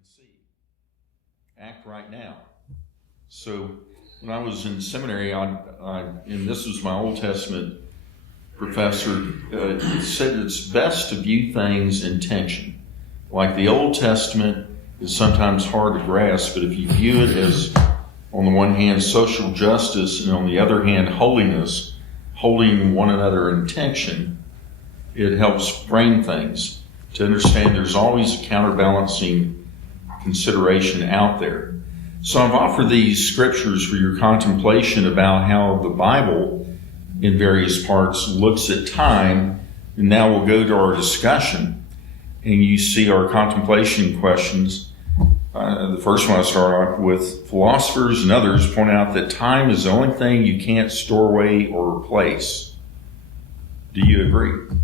conceive. Act right now. So when I was in seminary, and this was my Old Testament professor, said it's best to view things in tension. Like the Old Testament is sometimes hard to grasp, but if you view it as, on the one hand, social justice, and on the other hand, holiness, holding one another in tension, it helps frame things to understand there's always a counterbalancing consideration out there. So I've offered these scriptures for your contemplation about how the Bible in various parts looks at time. And now we'll go to our discussion, and you see our contemplation questions. The first one I start off with: philosophers and others point out that time is the only thing you can't store away or replace. Do you agree?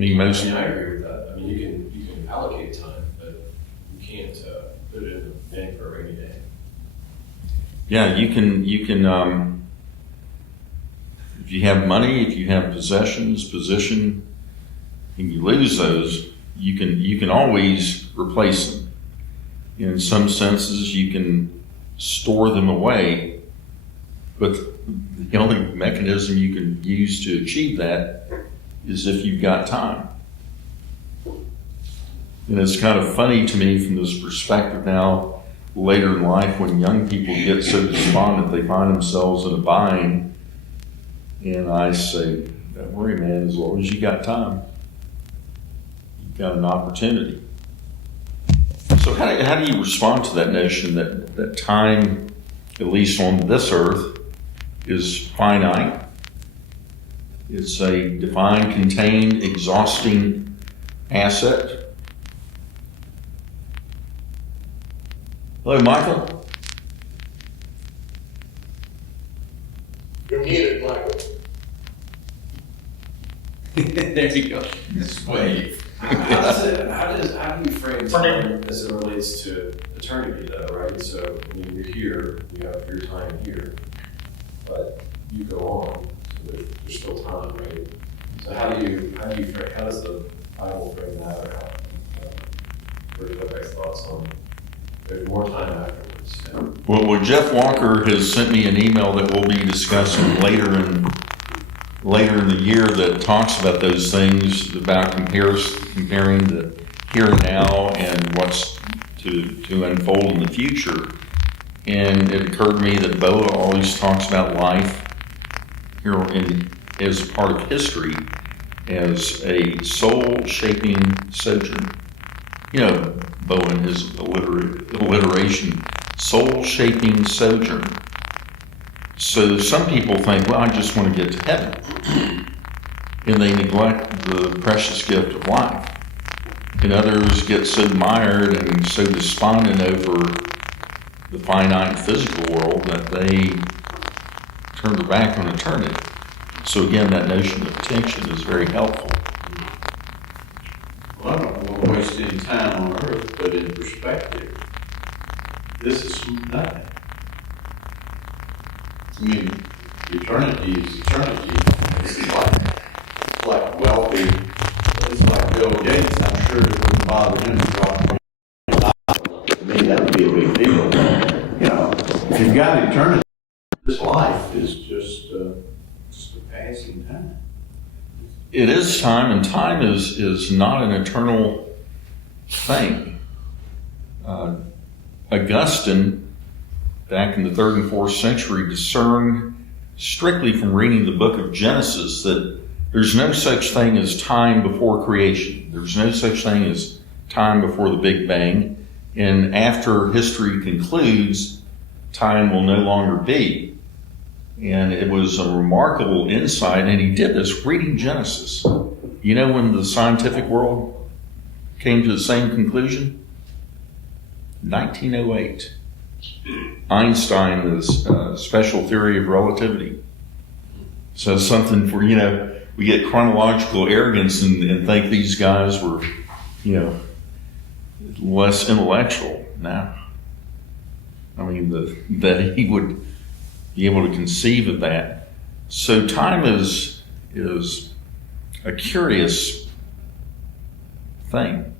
I agree with that. I mean, you can allocate time, but you can't put it in the bank for a rainy day. Yeah, you can. If you have money, if you have possessions, position, and you lose those, you can always replace them. In some senses, you can store them away, but the only mechanism you can use to achieve that is if you've got time. And it's kind of funny to me from this perspective now, later in life, when young people get so despondent they find themselves in a bind, and I say, don't worry, man, as long as you got time, you've got an opportunity. So how do you respond to that notion that time, at least on this earth, is finite? It's a defined, contained, exhausting asset. Hello, Michael. You're muted, Michael. There you go. This wave. How do you frame time as it relates to eternity, though, right? So when you're here, you have your time here, but you go on. So there's still time, right? So how does the Bible frame that, or what are your thoughts on there's more time afterwards? Well, Jeff Walker has sent me an email that we'll be discussing later in the year that talks about those things, about comparing the here and now and what's to unfold in the future. And it occurred to me that Boa always talks about life here as part of history as a soul-shaping sojourn. You know, Bowen, his alliteration, soul-shaping sojourn. So some people think, well, I just want to get to heaven. And they neglect the precious gift of life. And others get so mired and so despondent over the finite physical world that they turn their back on eternity. So again, that notion of tension is very helpful. Well, I don't want to waste any time on earth, but in perspective, this is nothing. I mean, eternity is eternity. It's like wealthy. It's like Bill Gates. I'm sure it wouldn't bother him to drop to me, that would be a big deal. You know, if you've got eternity, this life is just a passing time. It is time, and time is not an eternal thing. Augustine, back in the 3rd and 4th century, discerned strictly from reading the book of Genesis that there's no such thing as time before creation. There's no such thing as time before the Big Bang. And after history concludes, time will no longer be. And it was a remarkable insight, and he did this reading Genesis. You know when the scientific world came to the same conclusion? 1908. Einstein, the special theory of relativity. So something for, we get chronological arrogance and think these guys were, less intellectual. Now, I mean, that he would be able to conceive of that. So time is is a curious thing.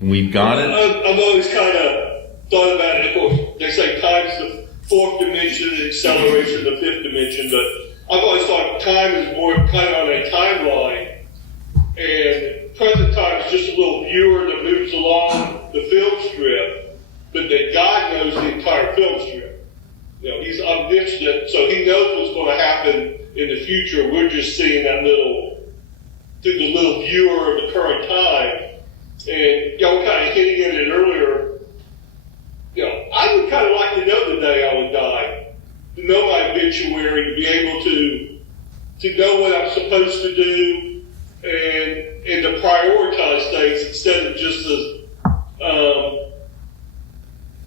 We've got it. I've always kind of thought about it. Of course, they say time's the fourth dimension and acceleration the fifth dimension, but I've always thought time is more kind of on a timeline, and present time is just a little viewer that moves along the film strip, but that God knows the entire film strip. You know, he's omniscient, so he knows what's going to happen in the future. We're just seeing that through the little viewer of the current time. And y'all kind of hitting at it earlier. You know, I would kind of like to know the day I would die, to know my obituary, to be able to know what I'm supposed to do, and to prioritize things instead of just this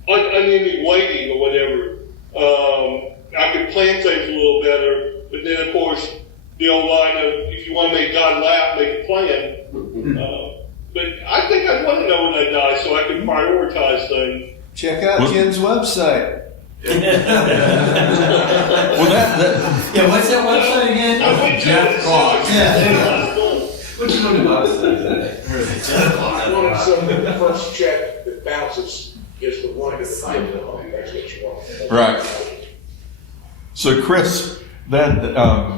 unending waiting or whatever. I could plan things a little better, but then of course the old line of if you want to make God laugh, make a plan. But I think I'd want to know when I die so I can prioritize things. Check out Ken's website. Well, that Yeah, what's that website again? I went to Jeff it. Clark. Yeah. Which one of us is that? I wanted something, the first check that bounces is the one that's the that's what you want. Right. So, Chris, that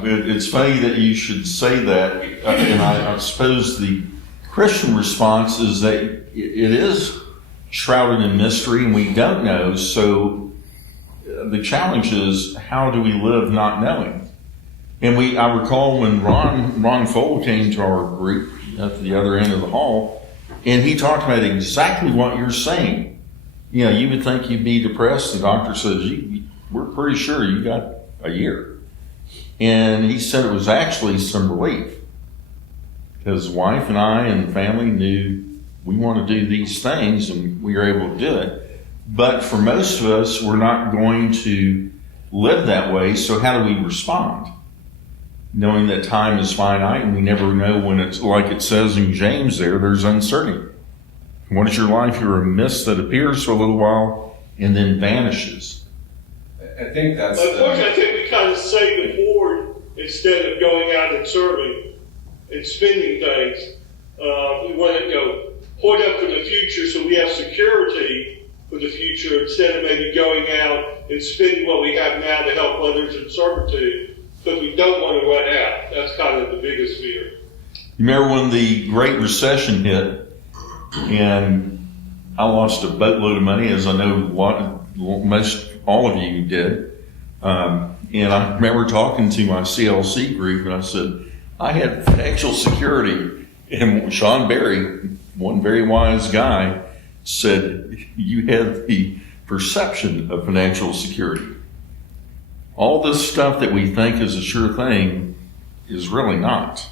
it's funny that you should say that, and I suppose the Christian response is that it is shrouded in mystery and we don't know. So the challenge is, how do we live not knowing? And I recall when Ron Fole came to our group at the other end of the hall, and he talked about exactly what you're saying. You know, you would think you'd be depressed. The doctor says, we're pretty sure you got a year. And he said it was actually some relief. His wife and I and family knew we want to do these things, and we were able to do it. But for most of us, we're not going to live that way. So how do we respond? Knowing that time is finite and we never know when it's, like it says in James there's uncertainty. What is your life? You're a mist that appears for a little while and then vanishes. I think that's Unfortunately, I think we kind of save it forward instead of going out and serving and spending things. We want to hoard up for the future so we have security for the future instead of maybe going out and spending what we have now to help others in servitude, because we don't want to run out. That's kind of the biggest fear. You remember when the Great Recession hit and I lost a boatload of money, as I know most all of you did. And I remember talking to my CLC group and I said, I had financial security. And Sean Berry, one very wise guy, said, you had the perception of financial security. All this stuff that we think is a sure thing is really not.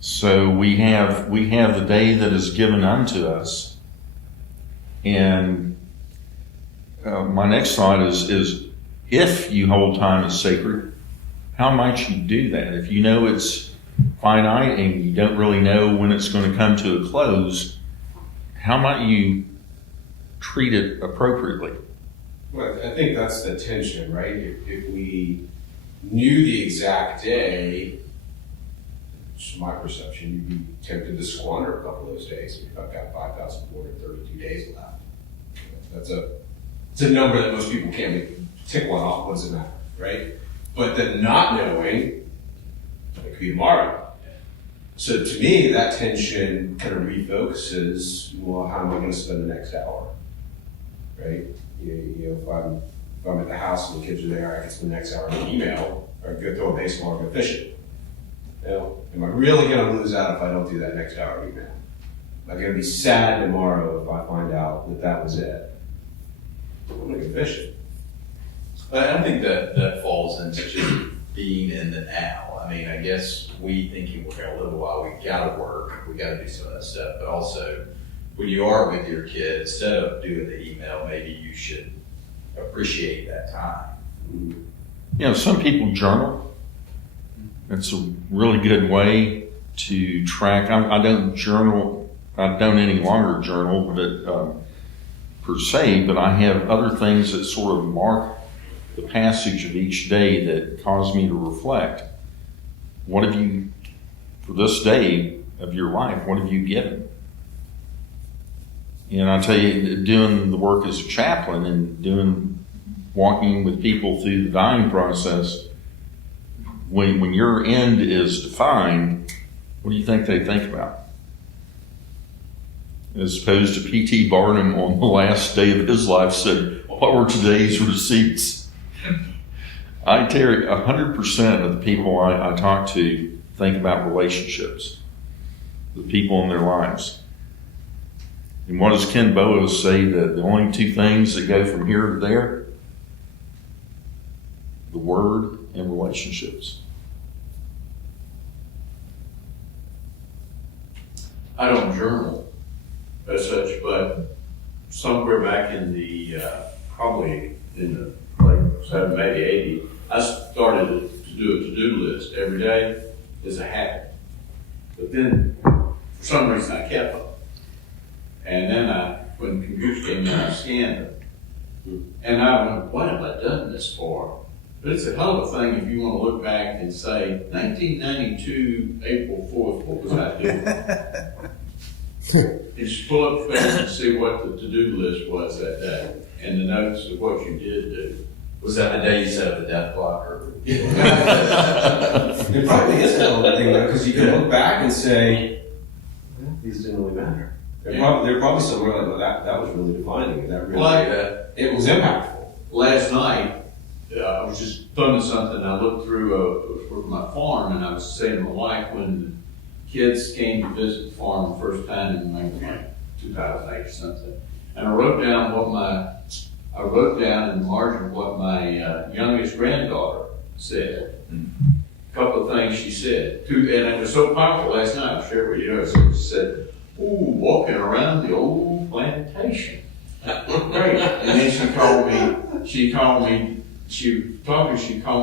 So we have the day that is given unto us. And my next thought is if you hold time as sacred, how might you do that? If you know it's finite and you don't really know when it's going to come to a close, how might you treat it appropriately? Well, I think that's the tension, right? If we knew the exact day, which is my perception, you'd be tempted to squander a couple of those days. I've got 5,432 days left. It's a number that most people can't tick one off. What does it matter, right? But then not knowing, it could be tomorrow. So to me, that tension kind of refocuses, well, how am I going to spend the next hour, right? You know, if I'm at the house and the kids are there, I can spend the next hour in email, or go throw a baseball or go fishing. You know, am I really going to lose out if I don't do that next hour of email? Am I going to be sad tomorrow if I find out that was it? I'm going to go fishing. But I don't think that falls into just being in the now. I mean, I guess we thinking we're going to live a while, we got to work, we got to do some of that stuff. But also, when you are with your kid, instead of doing the email, maybe you should appreciate that time. You know, some people journal. It's a really good way to track. I don't journal. I don't any longer journal, but per se. But I have other things that sort of mark the passage of each day that cause me to reflect. what have you, for this day of your life, what have you given? And I tell you, doing the work as a chaplain and walking with people through the dying process, when your end is defined, what do you think they think about? As opposed to P.T. Barnum on the last day of his life said, what were today's receipts? I tell you, 100% of the people I talk to think about relationships, the people in their lives. And what does Ken Boas say, that the only two things that go from here to there? The Word and relationships. I don't journal as such, but somewhere back in the, probably in the like 70, maybe 80, I started to do a to-do list every day as a habit. But then, for some reason, I kept them. And then when computers came in, I scanned them. And I went, what have I done this for? But it's a hell of a thing if you want to look back and say, 1992, April 4th, what was I doing? You just pull up the page and see what the to-do list was that day, and the notes of what you did do. Was that the day you set up the death blocker? It probably is kind of a thing though, because you can look back and say, well, these didn't really matter. They're probably somewhere like, well, that was really defining. That really, Like, it was impactful. last night, I was just thumbing something, I looked through my farm, and I was saying to my wife, when kids came to visit the farm the first time in like 2008 or something, and I wrote down in the margin what my youngest granddaughter said. A couple of things she said, and it was so powerful last night, I'll share with you. So she said, "Ooh, walking around the old plantation." Great. And then she called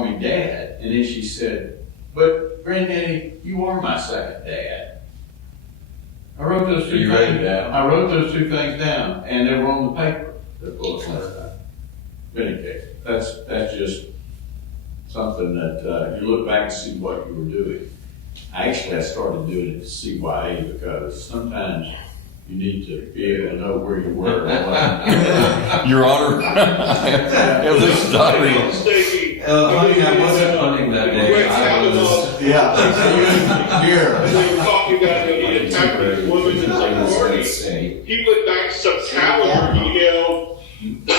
me Dad, and then she said, "But Granddaddy, you are my second dad." I wrote those two things down. I wrote those two things down, and they were on the paper. They're both last time. But anyway, that's just something that you look back and see what you were doing. I started doing it to CYA because sometimes you need to be able to know where you were. Your Honor, at least diary. Honey, I wasn't hunting that day. I was, Yeah. Here. And they were talking about the attack of the women in some party. He went back to some calendar he held in the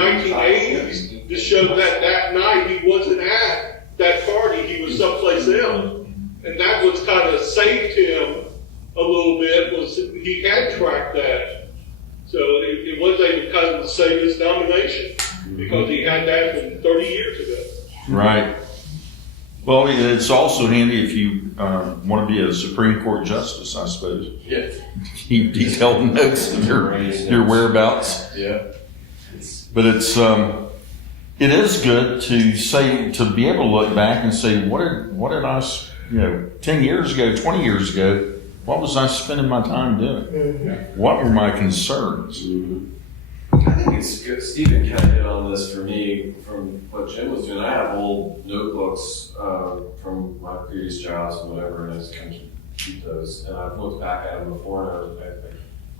1980s to show that night he wasn't at that party, he was someplace else. And that was kind of saved him a little bit, was he had tracked that. So it was able to kind of save his nomination because he had that from 30 years ago. Right. Well, it's also handy if you want to be a Supreme Court justice, I suppose. Yeah. Keep detailed notes of your whereabouts. Yeah. But it is good to be able to look back and say, what did I, 10 years ago, 20 years ago, what was I spending my time doing? What were my concerns? I think it's good. Stephen kind of hit on this for me from what Jim was doing. I have old notebooks from my previous jobs and whatever, and I just kind of keep those. And I've looked back at them before, and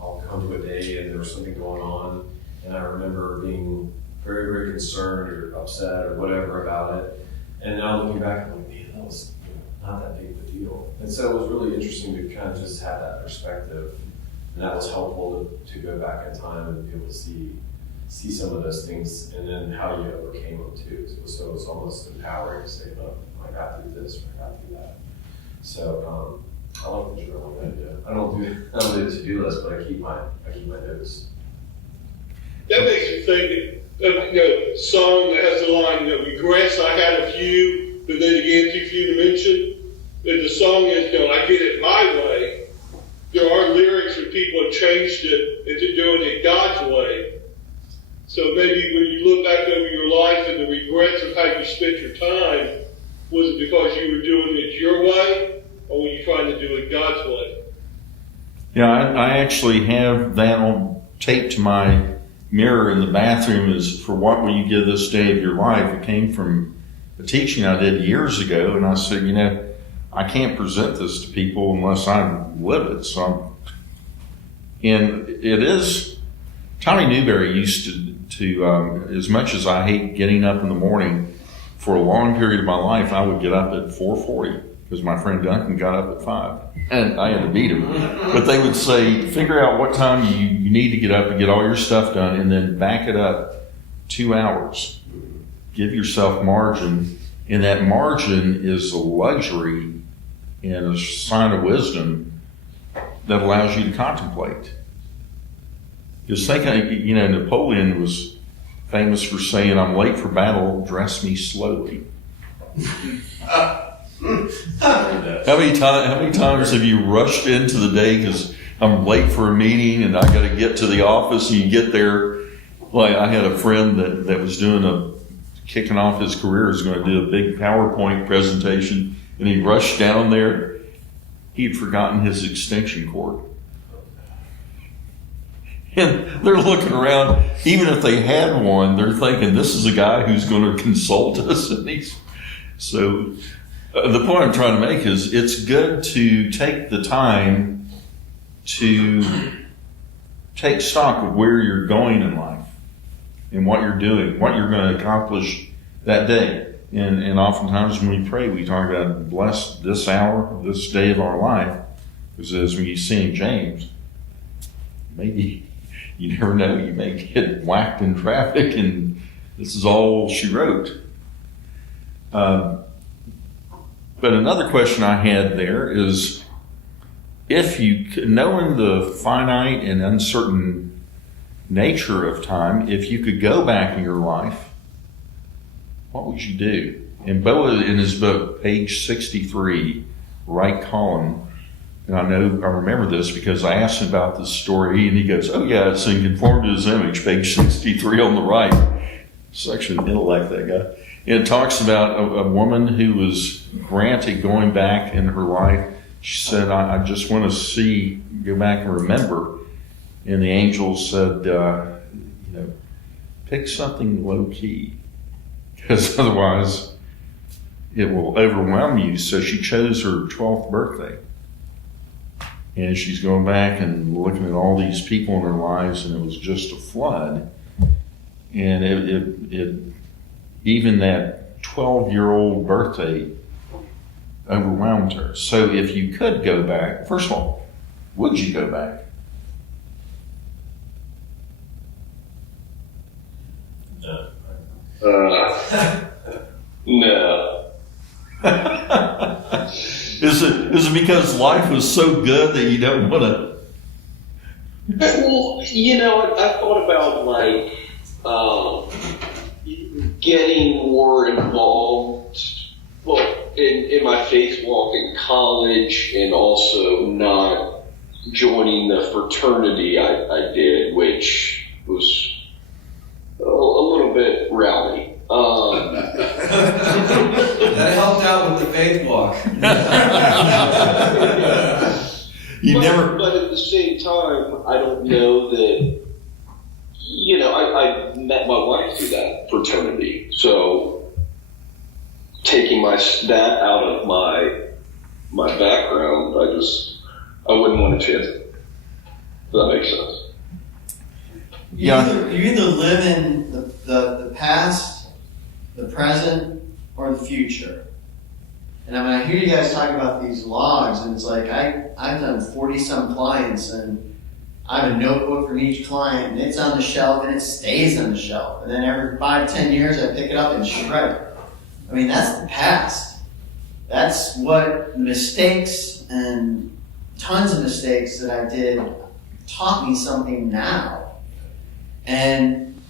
I'll come to a day and there was something going on, and I remember being very, very concerned or upset or whatever about it. And now looking back, I'm like, man, that was not that big of a deal. And so it was really interesting to kind of just have that perspective. And that was helpful to go back in time and be able to see some of those things and then how you overcame them too. So it was almost empowering to say, oh, I got through this, or I got through that. So I like the journaling idea. I don't do the to-do list, but I keep my notes. That makes me think of song that has the line, regrets, I had a few, but then again, too few to mention. And the song is, I did it my way. There are lyrics where people have changed it into doing it God's way. So maybe when you look back over your life and the regrets of how you spent your time, was it because you were doing it your way, or were you trying to do it God's way? Yeah, I actually have that on tape to my mirror in the bathroom. Is for what will you give this day of your life? It came from a teaching I did years ago, and I said, I can't present this to people unless I live it. And it is, Tommy Newberry used to as much as I hate getting up in the morning, for a long period of my life, I would get up at 4:40 because my friend Duncan got up at 5, and I had to beat him. But they would say, figure out what time you need to get up and get all your stuff done, and then back it up 2 hours. Give yourself margin, and that margin is a luxury and a sign of wisdom that allows you to contemplate. Because Napoleon was famous for saying, "I'm late for battle, dress me slowly." How many times have you rushed into the day because I'm late for a meeting and I got to get to the office, and you get there? Like, I had a friend that was kicking off his career, is going to do a big PowerPoint presentation, and he rushed down there. He'd forgotten his extension cord. And they're looking around, even if they had one, they're thinking, this is a guy who's going to consult us. And the point I'm trying to make is, it's good to take the time to take stock of where you're going in life and what you're doing, what you're going to accomplish that day. And oftentimes when we pray, we talk about bless this hour, this day of our life, because as we see in James, maybe you never know, you may get whacked in traffic, and this is all she wrote. But another question I had there is, knowing the finite and uncertain nature of time, if you could go back in your life, what would you do? And Boa, in his book, page 63, right column, and I remember this because I asked him about this story, and he goes, "Oh yeah, it's in Conform to His Image, page 63 on the right." Such an intellect, that guy. It talks about a woman who was granted going back in her life. She said, I just want to go back and remember. And the angel said, pick something low key, because otherwise it will overwhelm you. So she chose her 12th birthday. And she's going back and looking at all these people in her lives, and it was just a flood. And it even that 12-year-old birthday overwhelmed her. So if you could go back, first of all, would you go back? No. Is it because life was so good that you don't want to? Well, I thought about getting more involved, in my faith walk in college, and also not joining the fraternity I did, which was a little bit rowdy. That helped out with the faith walk. But at the same time, I don't know that, I met my wife through that fraternity. So taking that out of my background, I wouldn't want to chance it. Does that make sense? You either live in the past, the present, or the future. And I mean, I hear you guys talk about these logs, and it's like I've done 40-some clients, and I have a notebook from each client, and it's on the shelf, and it stays on the shelf. And then every 5-10 years, I pick it up and shred it. I mean, that's the past. That's what mistakes and tons of mistakes that I did taught me something now. And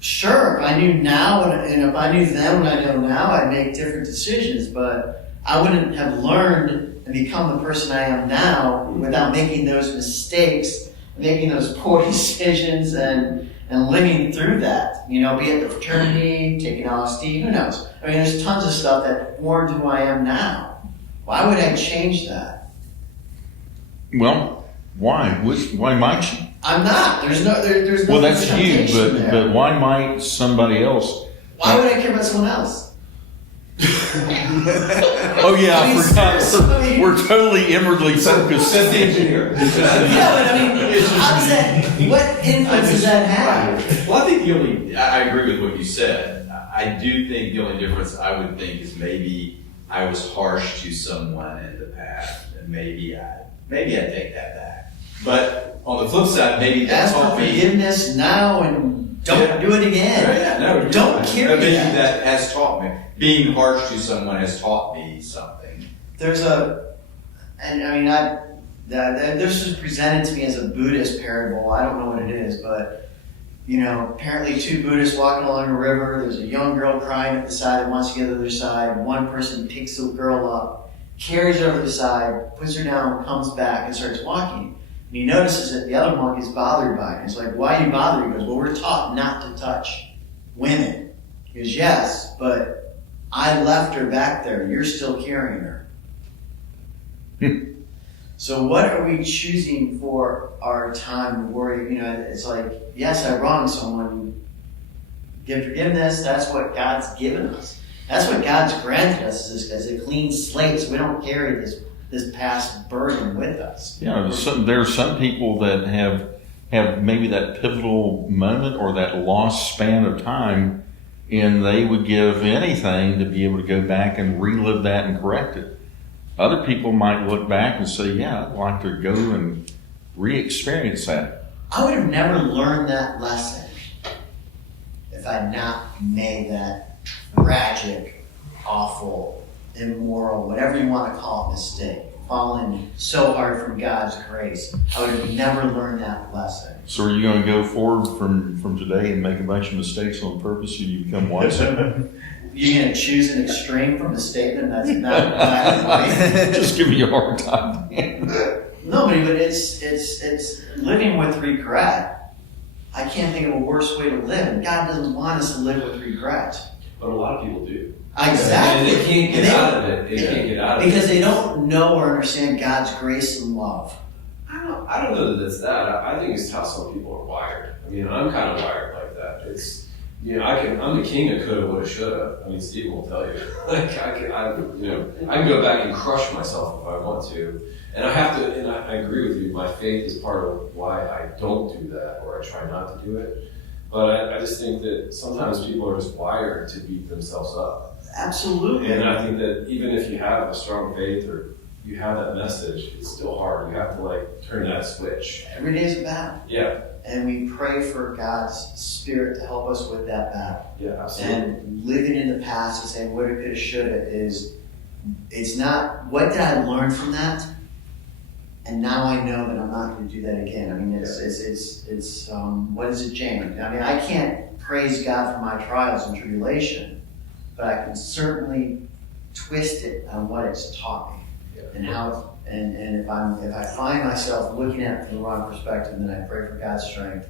sure, if I knew now, and if I knew then what I know now, I'd make different decisions, but I wouldn't have learned and become the person I am now without making those mistakes, making those poor decisions, and living through that. Be it the fraternity, taking LSD, who knows? I mean, there's tons of stuff that formed who I am now. Why would I change that? Well, why? Why might you? I'm not. There's no. There's no. Well, that's you, temptation there. but why might somebody else? Why would I care about someone else? Oh yeah, I forgot. seriously. We're totally inwardly focused. Says the engineer. Yeah, but I mean, how does that, what influence does that have? Well, I think the only, I agree with what you said. I do think the only difference I would think is maybe I was harsh to someone in the past, and maybe I take that back. But on the flip side, maybe that Ask for taught me. forgiveness now and don't Yeah. do it again. Yeah, no, you're Don't right. carry But maybe that. that has taught me. Being harsh to someone has taught me something. There's and I mean, this was presented to me as a Buddhist parable. I don't know what it is, but apparently two Buddhists walking along a river. There's a young girl crying at the side that wants to get to the other side. One person picks the girl up, carries her over to the side, puts her down, comes back, and starts walking. And he notices that the other monk is bothered by it. He's like, "Why are you bothered?" He goes, "Well, we're taught not to touch women." He goes, "Yes, but I left her back there. You're still carrying her." So what are we choosing for our time to worry? It's like, yes, I wronged someone. Give forgiveness. That's what God's given us. That's what God's granted us as a clean slate, so we don't carry this past burden with us. Yeah, there are some people that have maybe that pivotal moment or that lost span of time, and they would give anything to be able to go back and relive that and correct it. Other people might look back and say, yeah, I'd like to go and re-experience that. I would have never learned that lesson if I'd not made that tragic, awful, immoral, whatever you want to call it, mistake. Fallen so hard from God's grace. I would have never learned that lesson. So are you going to go forward from today and make a bunch of mistakes on purpose so you become wiser? You're going to choose an extreme from a statement that's not right. Just give me a hard time. No, but it's living with regret. I can't think of a worse way to live, and God doesn't want us to live with regret. But a lot of people do. Exactly. And they can't get out of it. They can't get out of it. Because they don't know or understand God's grace and love. I don't know that it's that. I think it's how some people are wired. I mean, I'm kind of wired like that. It's, I'm the king of coulda, woulda, shoulda. I mean, Stephen will tell you. Like, I can go back and crush myself if I want to. And I have to, and I agree with you, my faith is part of why I don't do that, or I try not to do it. But I just think that sometimes people are just wired to beat themselves up. Absolutely. And I think that even if you have a strong faith or you have that message, it's still hard. You have to turn that switch. Every day is a battle. Yeah. And we pray for God's Spirit to help us with that battle. Yeah, absolutely. And living in the past and saying woulda, coulda, shoulda it's not, what did I learn from that? And now I know that I'm not going to do that again. I mean, it's what is it, James? I mean, I can't praise God for my trials and tribulation, but I can certainly twist it on what it's taught me. Yeah. And how, and if I find myself looking at it from the wrong perspective, then I pray for God's strength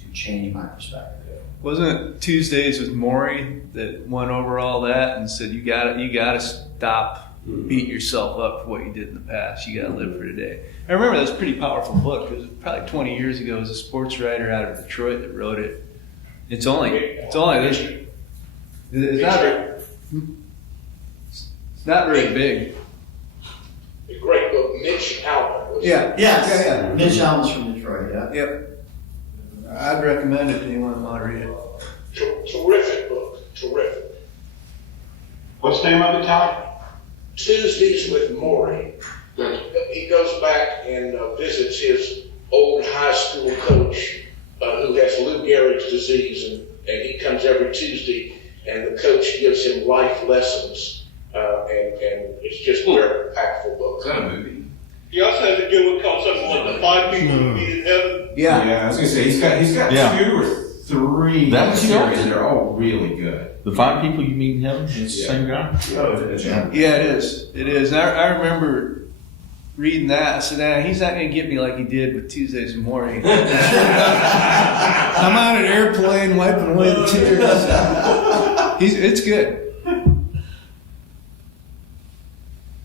to change my perspective. Wasn't it Tuesdays with Maury that went over all that and said you gotta stop beating yourself up for what you did in the past. You gotta live for today. I remember that's a pretty powerful book. It was probably 20 years ago. It was a sports writer out of Detroit that wrote it. It's only this. It's not very big. A great book. Mitch Albom was. Yeah. Yes. Yeah. Mitch Allen's from Detroit, yeah. Yep. I'd recommend it to anyone who want to read it. Terrific book. Terrific. What's the name of it, Ty? Tuesdays with Maury. He goes back and visits his old high school coach who has Lou Gehrig's disease, and he comes every Tuesday, and the coach gives him life lessons, and it's just a very impactful book. Is that a movie? He also has a good one called something like The 5 People Who Meet in Heaven. Yeah, I was gonna say he's got Yeah. 2 or 3 That was the series. other- They're all really good. The 5 people you meet in heaven, it's the same guy. Yeah, it is. It is. And I remember reading that. I said, he's not going to get me like he did with Tuesdays with Maury. I'm on an airplane wiping away the tears. It's good.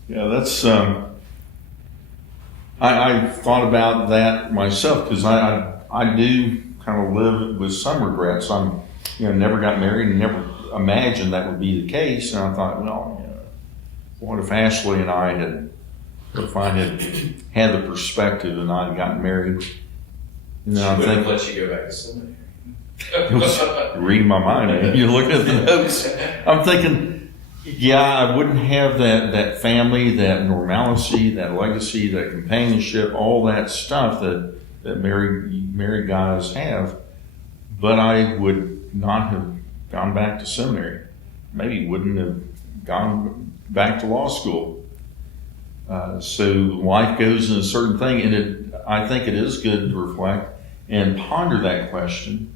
Yeah, that's. I thought about that myself because I do kind of live with some regrets. Never got married and never imagined that would be the case. And I thought, well, what if Ashley and I had the perspective and I had gotten married? And then I'm Wouldn't thinking, let you go back to seminary. you're reading my mind, man. You're looking at the notes. I'm thinking, yeah, I wouldn't have that family, that normalcy, that legacy, that companionship, all that stuff that married guys have. But I would not have gone back to seminary. Maybe wouldn't have gone back to law school. So life goes in a certain thing, and I think it is good to reflect and ponder that question.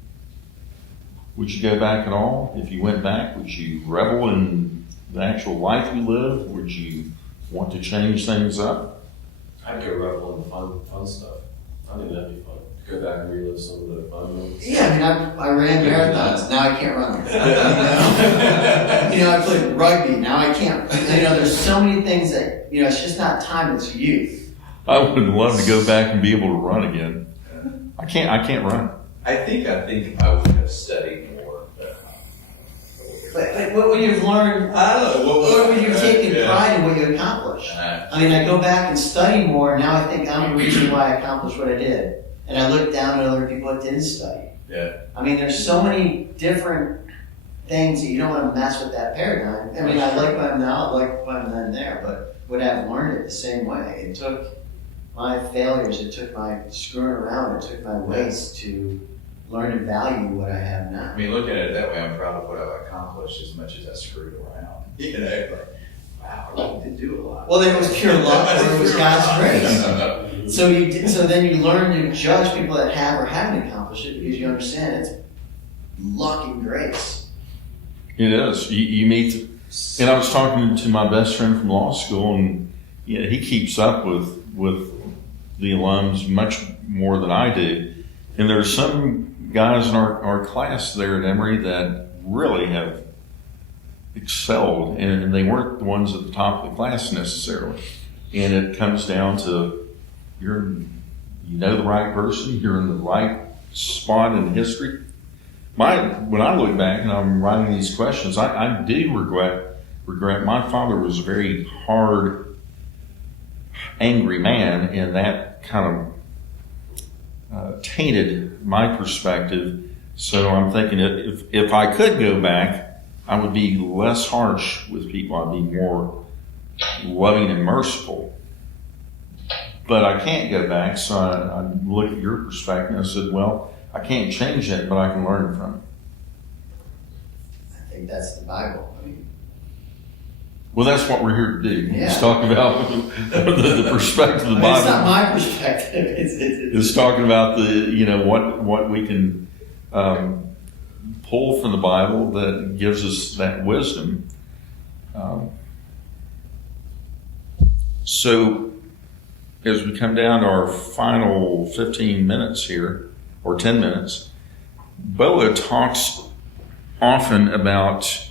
Would you go back at all? If you went back, would you revel in the actual life you lived? Would you want to change things up? I'd go revel in the fun stuff. I think that'd be fun. Go back and relive some of the fun moments. Yeah, I mean, I ran marathons. Now I can't run them. I played rugby. Now I can't. There's so many things that, it's just not time. It's youth. I would love to go back and be able to run again. I can't run. I think I would have studied more. But when you've learned, I don't know. or when you've taken pride in what you accomplished. I mean, I go back and study more. Now I think I'm the reason why I accomplished what I did. And I look down at other people that didn't study. Yeah. I mean, there's so many different things that you don't want to mess with that paradigm. I mean, I like what I'm now, I like what I'm then there, but would I have learned it the same way? It took my failures, it took my screwing around, it took my waste to learn and value what I have now. I mean, looking at it that way, I'm proud of what I've accomplished as much as I screwed around. Wow, I really did do a lot. Well, then it was pure luck, or it was God's grace. So then you learn to judge people that have or haven't accomplished it because you understand it's luck and grace. It is. You meet, and I was talking to my best friend from law school, and he keeps up with the alums much more than I do. And there's some guys in our class there at Emory that really have excelled, and they weren't the ones at the top of the class necessarily. And it comes down to you know the right person, you're in the right spot in history. When I look back and I'm writing these questions, I do regret. My father was a very hard, angry man, and that kind of tainted my perspective. So I'm thinking if I could go back, I would be less harsh with people. I'd be more loving and merciful. But I can't go back, so I look at your perspective and I said, well, I can't change that, but I can learn from it. I think that's the Bible. I mean, Well, that's what we're here to do. Yeah. It's talking about the perspective of the Bible. It's not my perspective. It's talking about what we can pull from the Bible that gives us that wisdom. So as we come down to our final 15 minutes here, or 10 minutes, Boa talks often about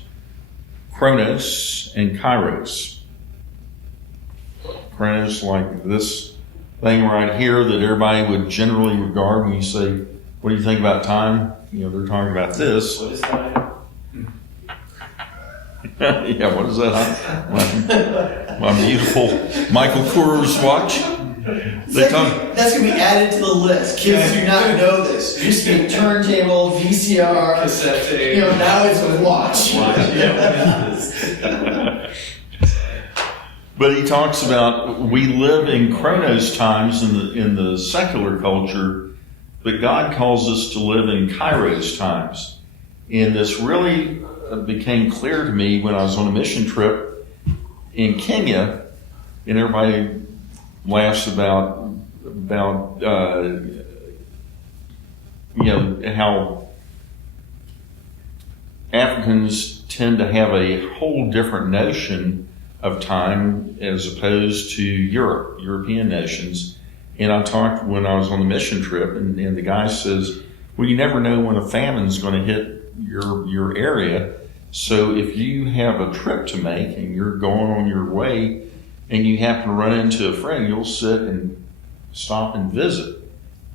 Chronos and Kairos. Chronos, like this thing right here that everybody would generally regard when you say, what do you think about time? They're talking about this. What is that? Yeah, what is that? My beautiful Michael Kors watch. That's going to be added to the list. Kids do not know this. It used to be turntable, VCR, Cassette tape. Now it's a watch. But he talks about we live in Chronos times in the secular culture, but God calls us to live in Kairos times. And this really became clear to me when I was on a mission trip in Kenya, and everybody laughs about how Africans tend to have a whole different notion of time as opposed to European nations. And I talked when I was on the mission trip, and the guy says, well, you never know when a famine's going to hit your area. So if you have a trip to make and you're going on your way and you happen to run into a friend, you'll sit and stop and visit,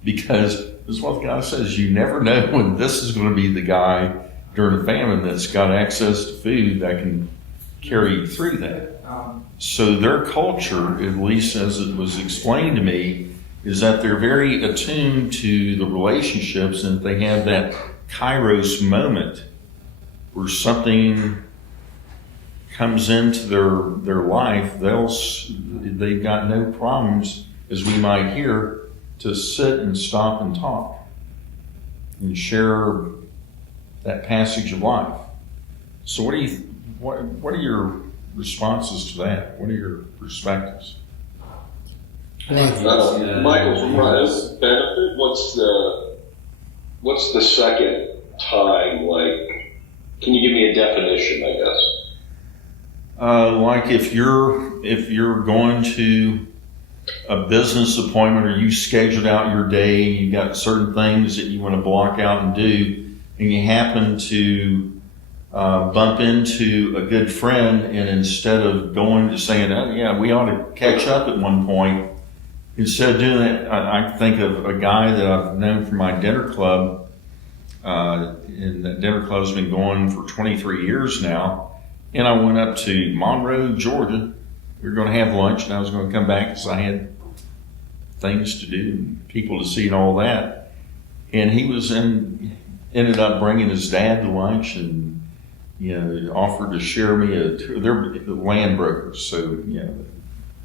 because this is what the guy says, you never know when this is going to be the guy during a famine that's got access to food that can carry you through that. So their culture, at least as it was explained to me, is that they're very attuned to the relationships, and if they have that kairos moment where something comes into their life, they've got no problems, as we might hear, to sit and stop and talk and share that passage of life. So what are your responses to that? What are your perspectives? Michael, from my benefit, what's the second time like? Can you give me a definition? I guess. Like if you're going to a business appointment, or you scheduled out your day, you got certain things that you want to block out and do, and you happen to bump into a good friend, and instead of going to saying, "Oh yeah, we ought to catch up at one point," instead of doing that, I think of a guy that I've known from my dinner club, and that dinner club's been going for 23 years now. And I went up to Monroe, Georgia. We were going to have lunch, and I was going to come back because I had things to do and people to see and all that. And he ended up bringing his dad to lunch, and offered to share me they're land brokers, so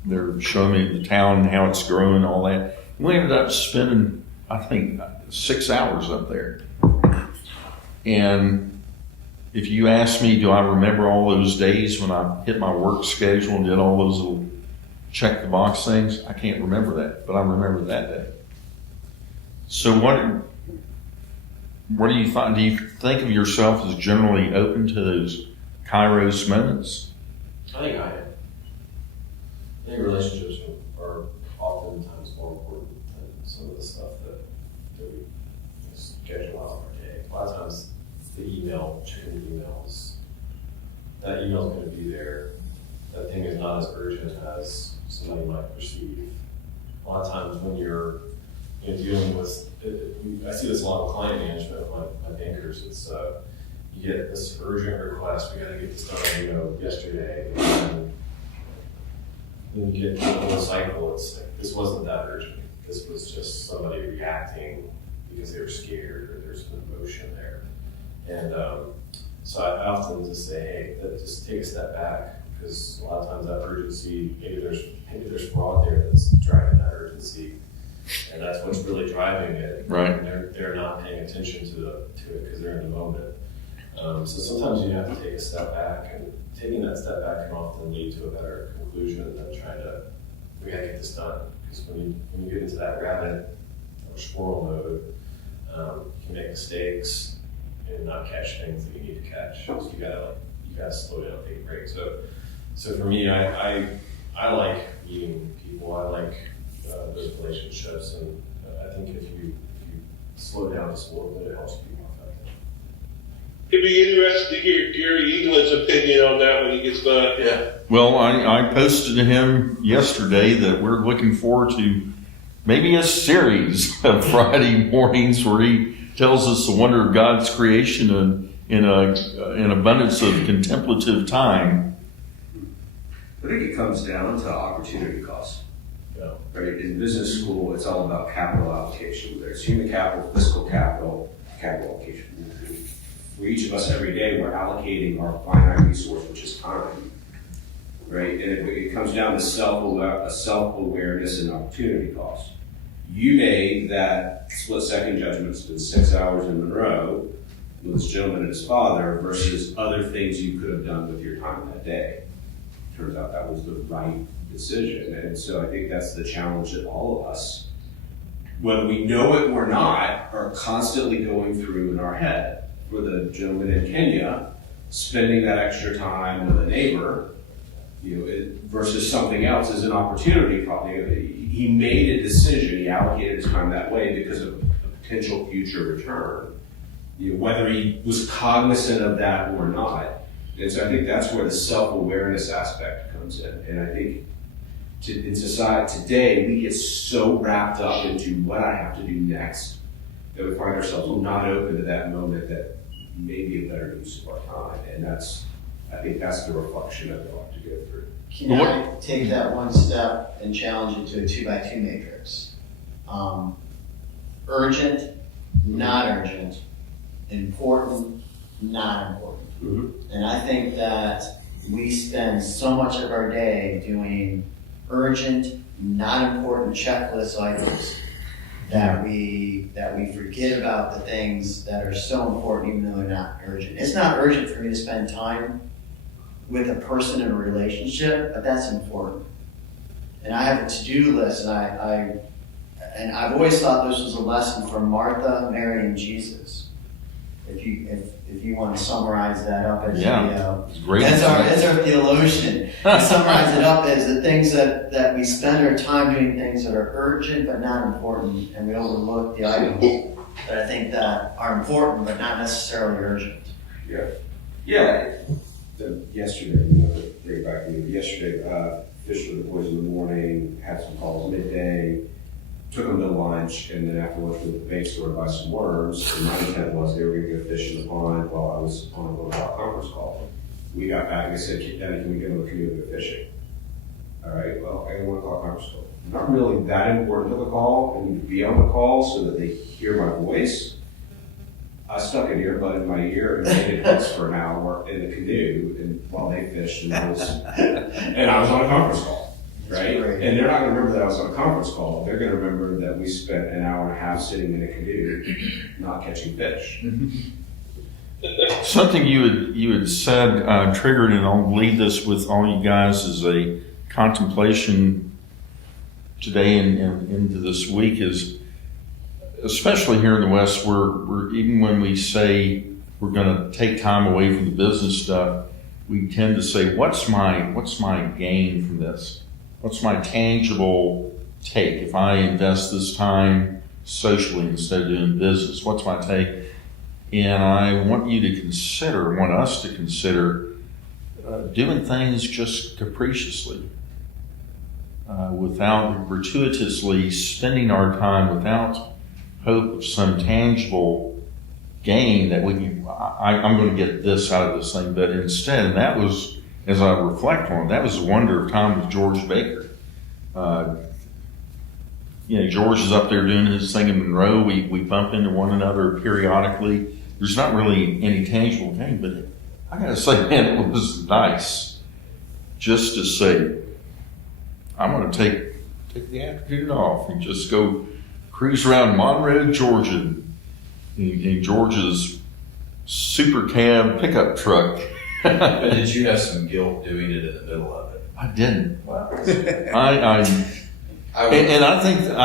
they're showing me the town, how it's growing, and all that. We ended up spending, I think, 6 hours up there. And if you ask me, do I remember all those days when I hit my work schedule and did all those little check the box things? I can't remember that, but I remember that day. So what do you find? Do you think of yourself as generally open to those kairos moments? I think I am. I think relationships are oftentimes more important than some of the stuff that we schedule out in our day. A lot of times, the checking emails, that email's going to be there. That thing is not as urgent as somebody might perceive. A lot of times when you're dealing with, I see this a lot with client management with my bankers. It's you get this urgent request, we got to get this done, yesterday, and then you get to the whole cycle. It's like, this wasn't that urgent. This was just somebody reacting because they were scared, or there's an emotion there. And so I often just say, hey, just take a step back, because a lot of times that urgency, maybe there's fraud there that's driving that urgency, and that's what's really driving it. Right. And they're not paying attention to it because they're in the moment. So sometimes you have to take a step back, and taking that step back can often lead to a better conclusion than trying to, we gotta get this done. Because when you get into that rabbit or squirrel mode, you can make mistakes and not catch things that you need to catch. So you gotta slow down, take a break. So for me, I like meeting people. I like those relationships, and I think if you slow down just a little bit, it helps you be more effective. It'd be interesting to hear Gary England's opinion on that when he gets back. Yeah. Well, I posted to him yesterday that we're looking forward to maybe a series of Friday mornings where he tells us the wonder of God's creation in an abundance of contemplative time. I think it comes down to opportunity cost. Yeah. Right? In business school, it's all about capital allocation, whether it's human capital, fiscal capital, capital allocation. For each of us every day, we're allocating our finite resource, which is time. Right? And it comes down to self-awareness and opportunity cost. You made that split-second judgment, spend 6 hours in Monroe with this gentleman and his father versus other things you could have done with your time that day. Turns out that was the right decision. And so I think that's the challenge that all of us, whether we know it or not, are constantly going through in our head. For the gentleman in Kenya, spending that extra time with a neighbor, versus something else is an opportunity probably. He made a decision, he allocated his time that way because of a potential future return. Whether he was cognizant of that or not. And so I think that's where the self-awareness aspect comes in. And I think in society today, we get so wrapped up into what I have to do next that we find ourselves not open to that moment that maybe a better use of our time. And I think that's the reflection that we ought to go through. Can I take that one step and challenge it to a 2x2 matrix? Urgent, not urgent, important, not important. Mm-hmm. And I think that we spend so much of our day doing urgent, not important checklist items that we forget about the things that are so important even though they're not urgent. It's not urgent for me to spend time with a person in a relationship, but that's important. And I have a to-do list, and I've always thought this was a lesson from Martha, Mary, and Jesus. If you want to summarize that up as It's great. as our theologian, we summarize it up as the things that we spend our time doing things that are urgent but not important, and we overlook the items that I think that are important but not necessarily urgent. Yeah. Yesterday, to bring it back to you, yesterday, fished with the boys in the morning, had some calls midday, took them to lunch, and then after lunch went to the bank store to buy some worms. And my intent was they were going to go fish in the pond while I was on a little conference call. We got back and I said, Daddy, can we go to the canoe and go fishing? All right, well, I got a 1 o'clock conference call. Not really that important to the call. I need to be on the call so that they hear my voice. I stuck an earbud in my ear and waited hooks for an hour in the canoe and while they fished, and I was on a conference call, right? And they're not going to remember that I was on a conference call. They're going to remember that we spent an hour and a half sitting in a canoe, not catching fish. Something you had said triggered, and I'll leave this with all you guys as a contemplation today and into this week is, especially here in the West, we're even when we say we're going to take time away from the business stuff, we tend to say, what's my gain from this? What's my tangible take? If I invest this time socially instead of doing business, what's my take? And I want us to consider doing things just capriciously, without gratuitously spending our time without hope of some tangible gain that I'm going to get this out of this thing. But instead, and that was, as I reflect on it, that was the wonder of time with George Baker. George is up there doing his thing in Monroe. We bump into one another periodically. There's not really any tangible gain, but I got to say, man, it was nice just to say, I'm going to take the afternoon off and just go cruise around Monroe, Georgia, in George's super cab pickup truck. But did you have some guilt doing it in the middle of it? I didn't. Wow. And I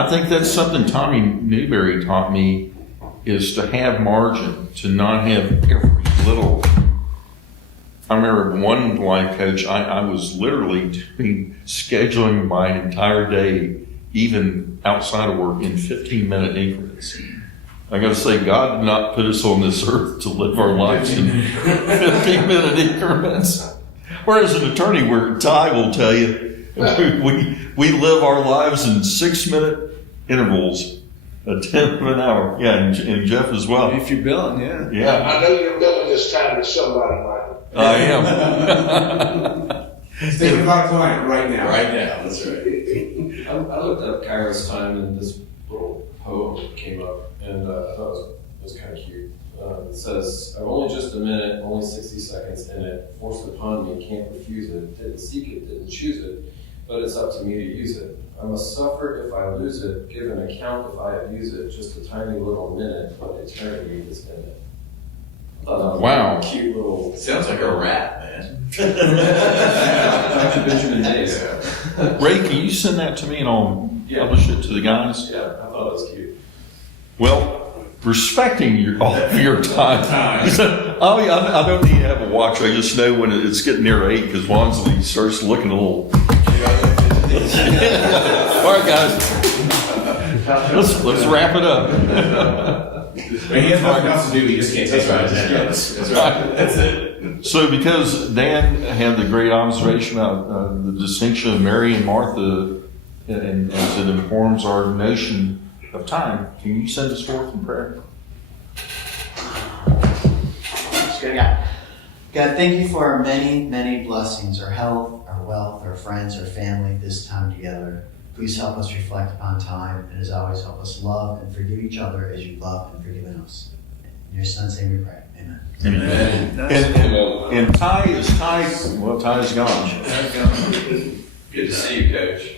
think that's something Tommy Newberry taught me, is to have margin, to not have every little. I remember one life coach, I was literally scheduling my entire day, even outside of work, in 15-minute increments. I got to say, God did not put us on this earth to live our lives in 15-minute increments. Whereas an attorney, where Ty will tell you, we live our lives in 6-minute intervals, a tenth of an hour. Yeah, and Jeff as well. If you're billing, yeah. Yeah. I know you're billing this time to somebody, Michael. I am. Think about a client right now. Right now, that's right. I looked up Kairos time and this little poem came up, and I thought it was kind of cute. It says, "I'm only just a minute, only 60 seconds in it, forced upon me, can't refuse it, didn't seek it, didn't choose it, but it's up to me to use it. I must suffer if I lose it, give an account if I abuse it, just a tiny little minute, but eternity is in it." I thought that was Wow. a cute little... Sounds like a rap, man. Dr. Benjamin Days. Ray, can you send that to me and I'll publish it to the guys? Yeah, I thought it was cute. Well, respecting all of your time. I don't need to have a watch. I just know when it's getting near 8 because Wansley starts looking a little. All right, guys. Let's wrap it up. But he has nothing else to do, he just can't take it. That's right. That's it. So, because Dan had the great observation about the distinction of Mary and Martha, and as it informs our notion of time, can you send us forth in prayer? God, thank you for our many, many blessings, our health, our wealth, our friends, our family, this time together. Please help us reflect upon time, and as always, help us love and forgive each other as you love and forgiven us. In your son's name we pray. Amen. And Ty is gone. Good to see you, Coach.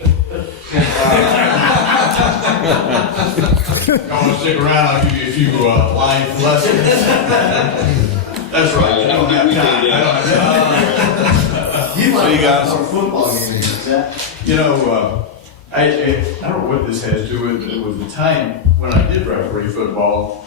I want to stick around, I'll give you a few life lessons. That's right, I don't have time. You So you guys- our football game, is that? You know, I don't know what this has to do with, but it was a time when I did referee football.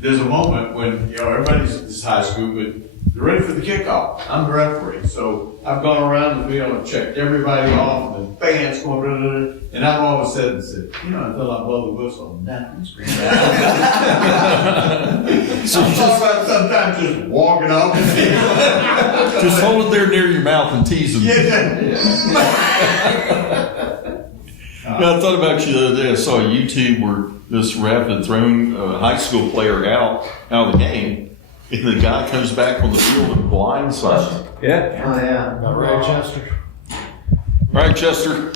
There's a moment when, everybody's, this is high school, but they're ready for the kickoff. I'm the referee, so I've gone around the field and checked everybody off, and the fans going, blah, blah, blah, and I've all of a sudden said, until I blow the whistle, nothing's screaming So I'm talking about sometimes just walking off the field. Just hold it there near your mouth and tease them. Yeah, I thought about you the other day. I saw a YouTube where this ref had thrown a high school player out of the game, and the guy comes back on the field and blindsides him. Yeah. Oh, yeah. All right, Chester.